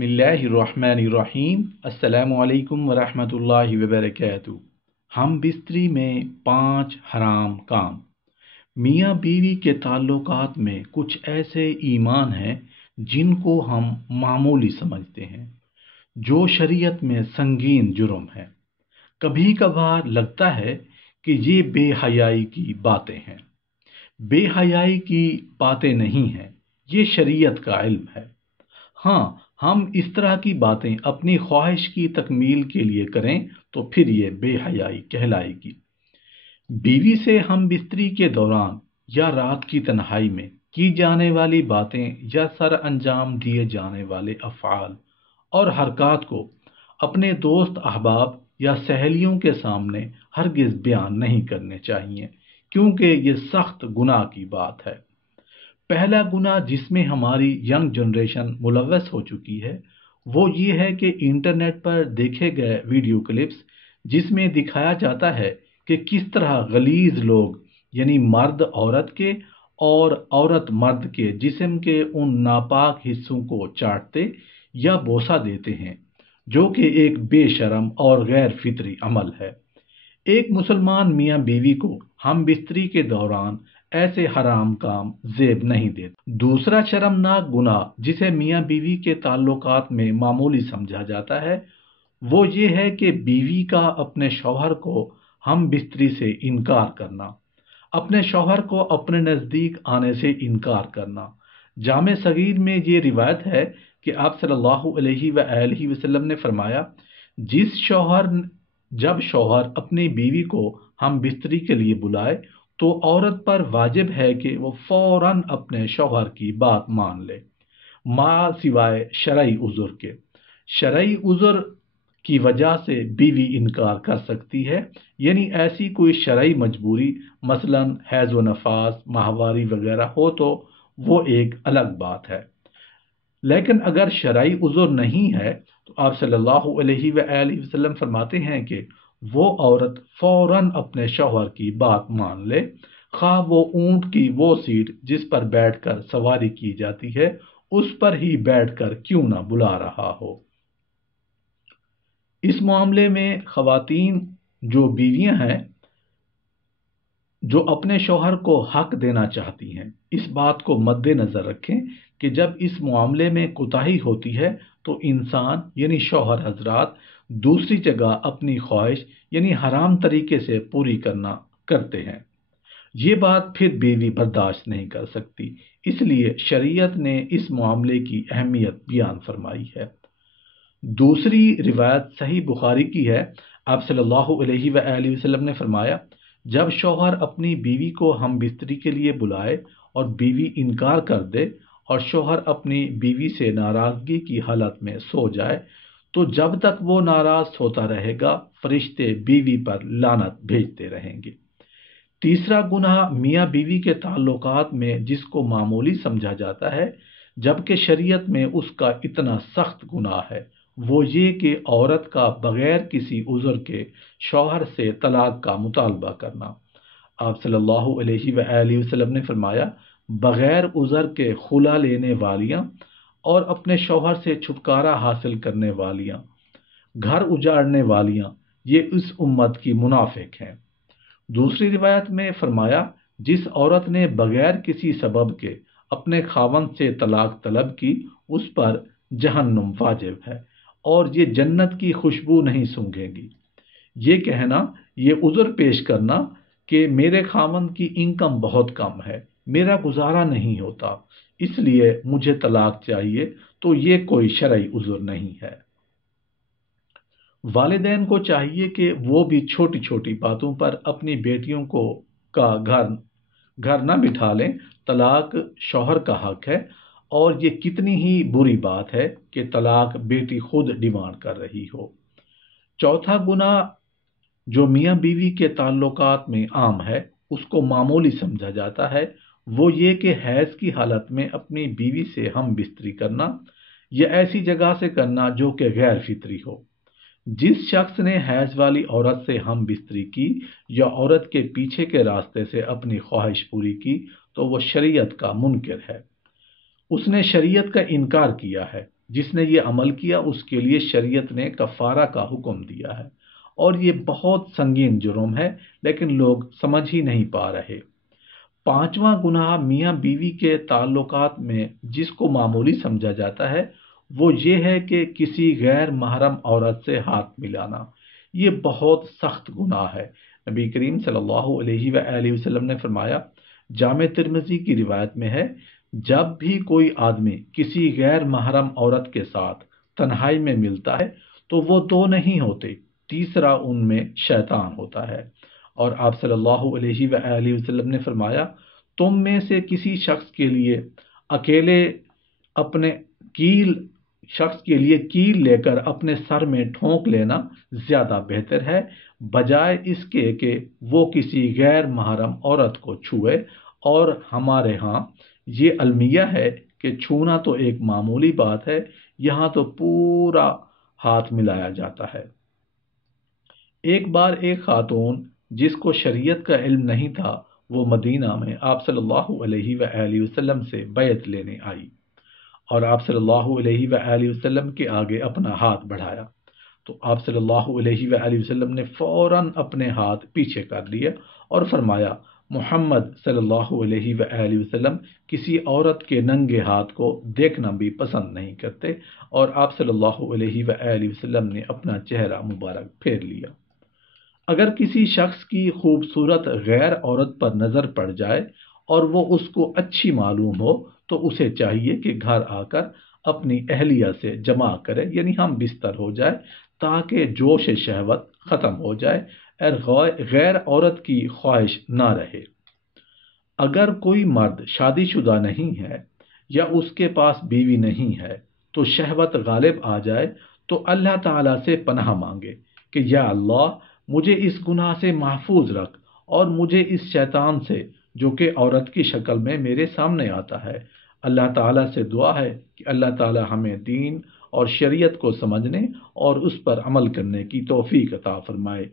बिस्मिल्लाहिर्रहमानिर्रहीम। अस्सलामु अलैकुम वरहमतुल्लाहि वबरकातुहू। हम बिस्तरी में 5 हराम काम। मियाँ बीवी के ताल्लुकात में कुछ ऐसे ईमान हैं जिनको हम मामूली समझते हैं, जो शरीयत में संगीन जुर्म है। कभी कभार लगता है कि ये बेहयाई की बातें हैं। बेहयाई की बातें नहीं हैं, ये शरीयत का इल्म है। हाँ, हम इस तरह की बातें अपनी ख्वाहिश की तकमील के लिए करें तो फिर ये बेहयाई कहलाएगी। बीवी से हम बिस्तरी के दौरान या रात की तन्हाई में की जाने वाली बातें या सर अंजाम दिए जाने वाले अफ़आल और हरकत को अपने दोस्त अहबाब या सहेलियों के सामने हरगिज़ बयान नहीं करने चाहिए, क्योंकि ये सख्त गुनाह की बात है। पहला गुनाह जिसमें हमारी यंग जनरेशन मुलव्वस हो चुकी है वो ये है कि इंटरनेट पर देखे गए वीडियो क्लिप्स जिसमें दिखाया जाता है कि किस तरह गलीज लोग यानी मर्द औरत के और औरत मर्द के जिस्म के उन नापाक हिस्सों को चाटते या बोसा देते हैं, जो कि एक बेशरम और गैर फितरी अमल है। एक मुसलमान मियाँ बीवी को हम बिस्तरी के दौरान ऐसे हराम काम जेब नहीं देते। दूसरा शर्मनाक गुनाह जिसे मियाँ बीवी के ताल्लुकात में मामूली समझा जाता है वो ये है कि बीवी का अपने शौहर को हम बिस्तरी से इनकार करना, अपने शौहर को अपने नज़दीक आने से इनकार करना। जामे सगीर में ये रिवायत है कि आप सल्लल्लाहु अलैहि वसल्लम ने फरमाया, जब शौहर अपनी बीवी को हम बिस्तरी के लिए बुलाए तो औरत पर वाजिब है कि वो फौरन अपने शौहर की बात मान ले, मां सिवाय शरई उज़्र के। शरई उज़्र की वजह से बीवी इनकार कर सकती है, यानी ऐसी कोई शरई मजबूरी मसलन हैज़ व नफास, माहवारी वगैरह हो तो वो एक अलग बात है। लेकिन अगर शरई उज़्र नहीं है तो आप सल्लल्लाहु अलैहि वसल्लम फरमाते हैं कि वो औरत फौरन अपने शौहर की बात मान ले, खा वो ऊंट की वो सीट जिस पर बैठकर सवारी की जाती है उस पर ही बैठकर क्यों ना बुला रहा हो। इस मामले में खवातीन जो बीवियां हैं जो अपने शौहर को हक देना चाहती हैं, इस बात को मद्देनजर रखें कि जब इस मामले में कोताही होती है तो इंसान यानी शौहर हजरात दूसरी जगह अपनी ख्वाहिश यानी हराम तरीके से पूरी करते हैं। ये बात फिर बीवी बर्दाश्त नहीं कर सकती, इसलिए शरीयत ने इस मामले की अहमियत बयान फरमाई है। दूसरी रिवायत सही बुखारी की है। आप सल्लल्लाहु अलैहि वसल्लम ने फरमाया, जब शौहर अपनी बीवी को हम बिस्तरी के लिए बुलाए और बीवी इनकार कर दे और शौहर अपनी बीवी से नाराजगी की हालत में सो जाए तो जब तक वो नाराज होता रहेगा फरिश्ते बीवी पर लानत भेजते रहेंगे। तीसरा गुनाह मियाँ बीवी के ताल्लुकात में जिसको मामूली समझा जाता है जबकि शरीयत में उसका इतना सख्त गुनाह है वो ये कि औरत का बगैर किसी उज़्र के शौहर से तलाक का मुतालबा करना। आप सल्लल्लाहु अलैहि वसल्लम ने फरमाया, बगैर उज़्र के खुला लेने वालियां और अपने शौहर से छुटकारा हासिल करने वालियां, घर उजाड़ने वालियां, ये इस उम्मत की मुनाफिक हैं। दूसरी रिवायत में फरमाया, जिस औरत ने बगैर किसी सबब के अपने खावंद से तलाक तलब की उस पर जहन्नुम वाजिब है और ये जन्नत की खुशबू नहीं सूंघेगी। ये कहना, ये उज़्र पेश करना कि मेरे खावंद की इनकम बहुत कम है, मेरा गुजारा नहीं होता, इसलिए मुझे तलाक चाहिए, तो ये कोई शरई उज़्र नहीं है। वालिदैन को चाहिए कि वो भी छोटी छोटी बातों पर अपनी बेटियों को का घर न बिठा लें। तलाक शौहर का हक है और ये कितनी ही बुरी बात है कि तलाक बेटी खुद डिमांड कर रही हो। चौथा गुनाह जो मियाँ बीवी के ताल्लुकात में आम है उसको मामूली समझा जाता है वो ये कि हैज़ की हालत में अपनी बीवी से हम बिस्तरी करना या ऐसी जगह से करना जो कि गैर फितरी हो। जिस शख्स ने हैज़ वाली औरत से हम बिस्तरी की या औरत के पीछे के रास्ते से अपनी ख्वाहिश पूरी की तो वह शरीयत का मुनकिर है, उसने शरीयत का इनकार किया है। جس نے یہ عمل کیا اس کے لیے شریعت نے کفارہ کا حکم دیا ہے، اور یہ بہت سنگین جرم ہے، لیکن لوگ سمجھ ہی نہیں پا رہے۔ پانچواں گناہ میاں بیوی کے تعلقات میں جس کو معمولی سمجھا جاتا ہے وہ یہ ہے کہ کسی غیر محرم عورت سے ہاتھ ملانا۔ یہ بہت سخت گناہ ہے۔ نبی کریم صلی اللہ علیہ وآلہ وسلم نے فرمایا، جامع ترمذی کی روایت میں ہے، جب بھی کوئی آدمی کسی غیر محرم عورت کے ساتھ تنہائی میں ملتا ہے تو وہ دو نہیں ہوتے، تیسرا ان میں شیطان ہوتا ہے۔ اور آپ صلی اللہ علیہ وآلہ وسلم نے فرمایا، تم میں سے کسی شخص کے لیے اکیلے اپنے کیل لے کر اپنے سر میں ٹھونک لینا زیادہ بہتر ہے، بجائے اس کے کہ وہ کسی غیر محرم عورت کو چھوئے۔ اور ہمارے ہاں یہ المیہ ہے کہ چھونا تو ایک معمولی بات ہے، یہاں تو پورا ہاتھ ملایا جاتا ہے۔ ایک بار ایک خاتون جس کو شریعت کا علم نہیں تھا وہ مدینہ میں آپ صلی اللہ علیہ وآلہ وسلم سے بیعت لینے آئی، اور آپ صلی اللہ علیہ وآلہ وسلم کے آگے اپنا ہاتھ بڑھایا تو آپ صلی اللہ علیہ وآلہ وسلم نے فوراً اپنے ہاتھ پیچھے کر لیے اور فرمایا، محمد صلی اللہ علیہ وآلہ وسلم کسی عورت کے ننگے ہاتھ کو دیکھنا بھی پسند نہیں کرتے، اور آپ صلی اللہ علیہ وآلہ وسلم نے اپنا چہرہ مبارک پھیر لیا۔ اگر کسی شخص کی خوبصورت غیر عورت پر نظر پڑ جائے اور وہ اس کو اچھی معلوم ہو تو اسے چاہیے کہ گھر آ کر اپنی اہلیہ سے جماع کرے، یعنی ہم بستر ہو جائے، تاکہ جوش شہوت ختم ہو جائے اور غیر عورت کی خواہش نہ رہے۔ اگر کوئی مرد شادی شدہ نہیں ہے یا اس کے پاس بیوی نہیں ہے تو شہوت غالب آ جائے تو اللہ تعالیٰ سے پناہ مانگے کہ یا اللہ مجھے اس گناہ سے محفوظ رکھ اور مجھے اس شیطان سے جو کہ عورت کی شکل میں میرے سامنے آتا ہے۔ اللہ تعالیٰ سے دعا ہے کہ اللہ تعالیٰ ہمیں دین اور شریعت کو سمجھنے اور اس پر عمل کرنے کی توفیق عطا فرمائے۔